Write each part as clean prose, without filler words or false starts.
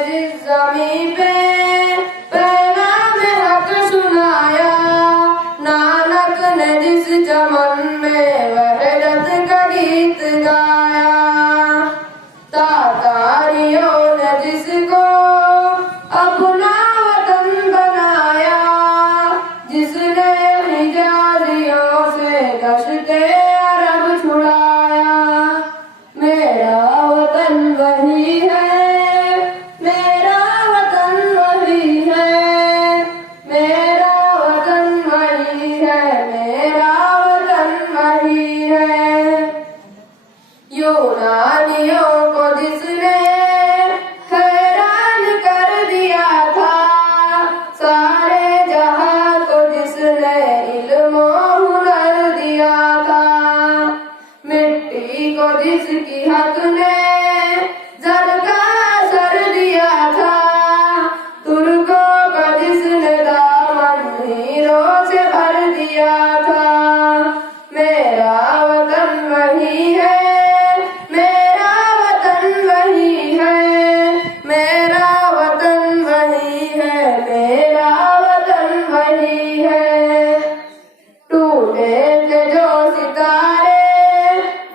जिस ज़मीं पे पैगाम हक सुनाया, नानक ने जिस चमन में वहदत का गीत गाया, तातारियों ने जिसको अपना वतन बनाया, जिसने हिजाजियों से कश्ते अरब छुड़ाया। मेरा वतन वही है, मेरा वतन वही है, मेरा वतन वही है, मेरा वतन वही है। यूनानियों को जिसने हैरान कर दिया था, सारे जहां को जिसने इल्म और हुनर दिया था, मिट्टी को जिसकी हक ने जर का असर दिया था, तुर्कों का जिसने दामन हीरों से भर दिया था। मेरा वतन वही है, मेरा वतन वही है, मेरा वतन वही है, मेरा वतन वही है। टूटे थे जो सितारे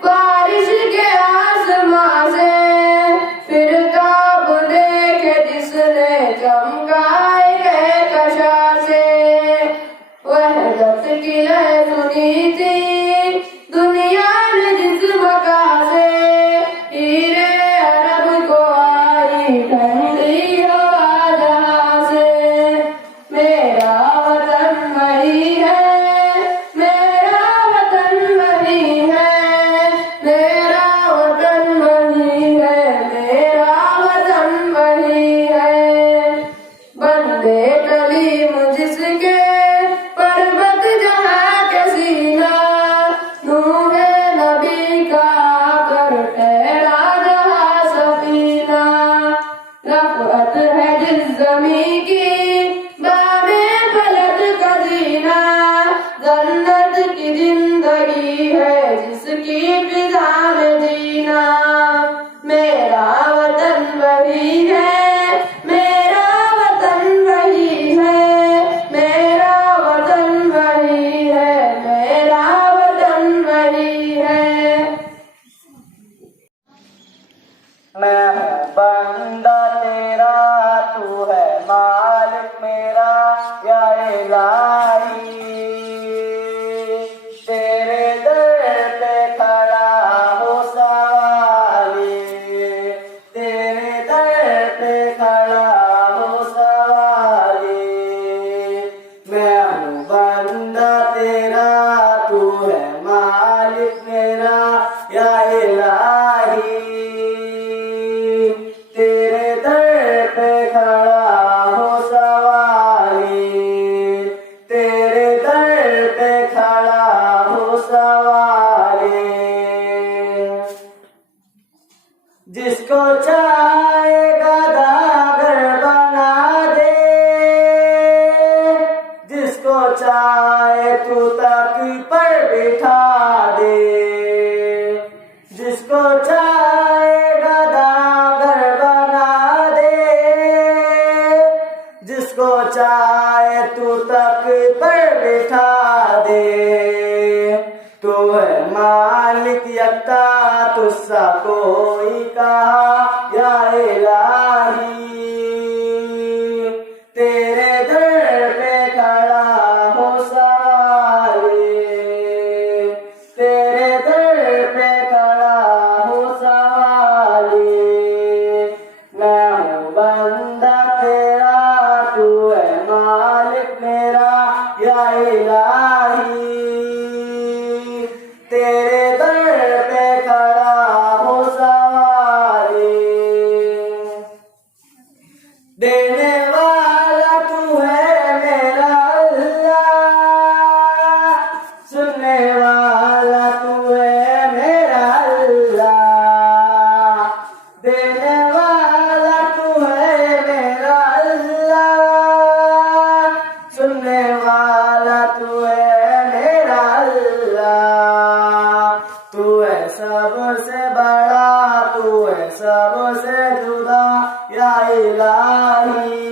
बारिश के आसमां से, फिर ताब देखे जिसने चमकाए गए कशा से। वहदत की लय सुनी थी दुनिया ने जिस मका से, हीरे अरब को आई ठंडी हवा जहां से। मेरा वतन वही है, मेरा वतन वही है, मेरा वतन वही है, मेरा वतन वही है। बंदे कलीम जिसके पर्वत जहाँ के सीना, नूहे नबी का कर ठहरा जहाँ सफीना। रफ़अत है जिस ज़मीं की बामे फलक का जीना, जन्नत की जिंदगी है जिसकी फिजा में जीना। मेरा वतन वही है, मेरा वतन वही है, मेरा वतन वही है, मेरा वतन वही है। मैं हूँ बंदा तेरा, तू है मालिक मेरा, या इलाही। तेरे दर पे खड़ा हो सवाली, तेरे दर पे खड़ा हो सवाली। मैं हूँ बंदा तेरा, तू है मालिक मेरा, या इलाही। तेरे दर पे खड़ा हो सवाली, तेरे दर पे खड़ा हो सवाली। जिसको चाहेगा दागर बना दे, जिसको चाहे तू तकी पर बिठा दे, जिसको चाहेगा दागर बना दे, जिसको चाहे तू तक पर बिठा दे। तू है मालिक यक्ता, तुझसा कोई कहा, या इलाही। तेरे दर पे खड़ा हो सवाली, तेरे दर पे खड़ा हो सवाली। मैं हूँ बंदा तेरा, तू है मालिक मेरा, या इलाही। तेरे दर पे खड़ा हो सवाली। इलाही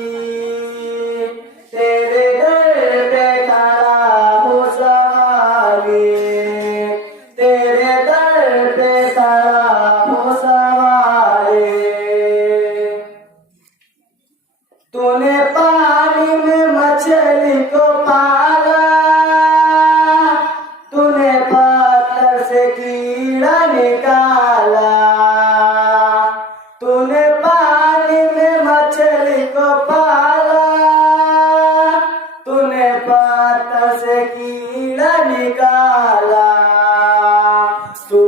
तेरे दर पे खड़ा हूँ सवाली तेरे दर पे खड़ा हूँ सवाली तूने पानी में मछली को पाला तूने पत्थर से कीड़ा निकाला तूने पानी में मछली को पाला तूने पत्थर से कीड़ा निकाला तू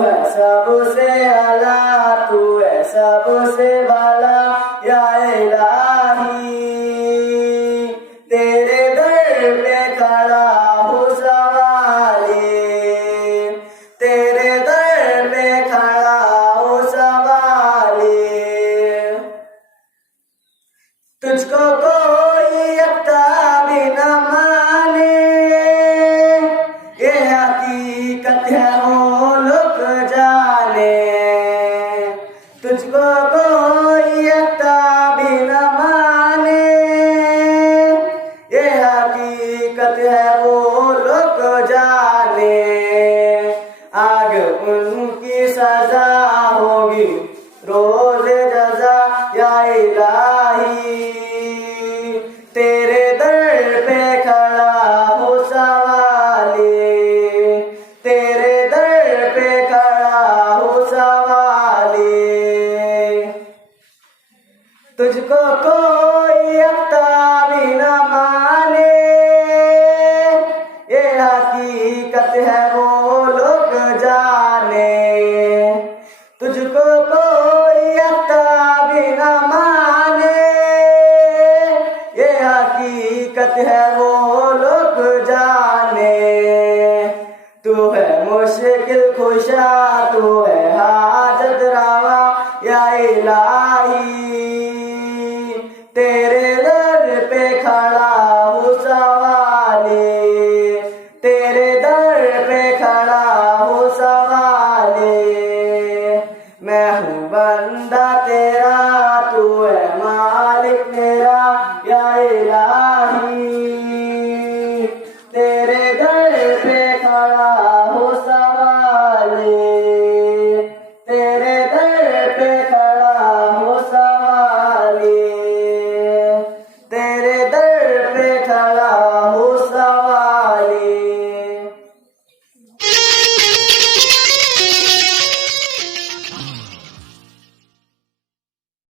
है सबसे आला तू है सबसे भला या इलाही तेरे दर पे खड़ा हूँ सवाली तेरे दर पे खड़ा हूँ सवाली तुझको कोई अक्ता भी न माने ये हकीकत है वो लोग जाने तुझको कोई अक्ता भी न माने ये हकीकत है वो लोग जाने आग उनकी सजा होगी रोज जजा या इलाही तेरे दर पे खड़ा हो सवाली तेरे दर पे खड़ा हो सवाली तुझको कोई अक्ता भी न माने ये हकीकत है वो लोग जाने तुझको कोई अक्ता भी न माने ये हकीकत है वो लोग जाने तू है मुश्किल खुशा तू है हाजत रवा या इलाही तेरे दर पे खड़ा हूँ सवाली तेरे दर पे खड़ा हूँ सवाली मैं हूँ बंदा तेरा तू है मालिक मेरा या इलाही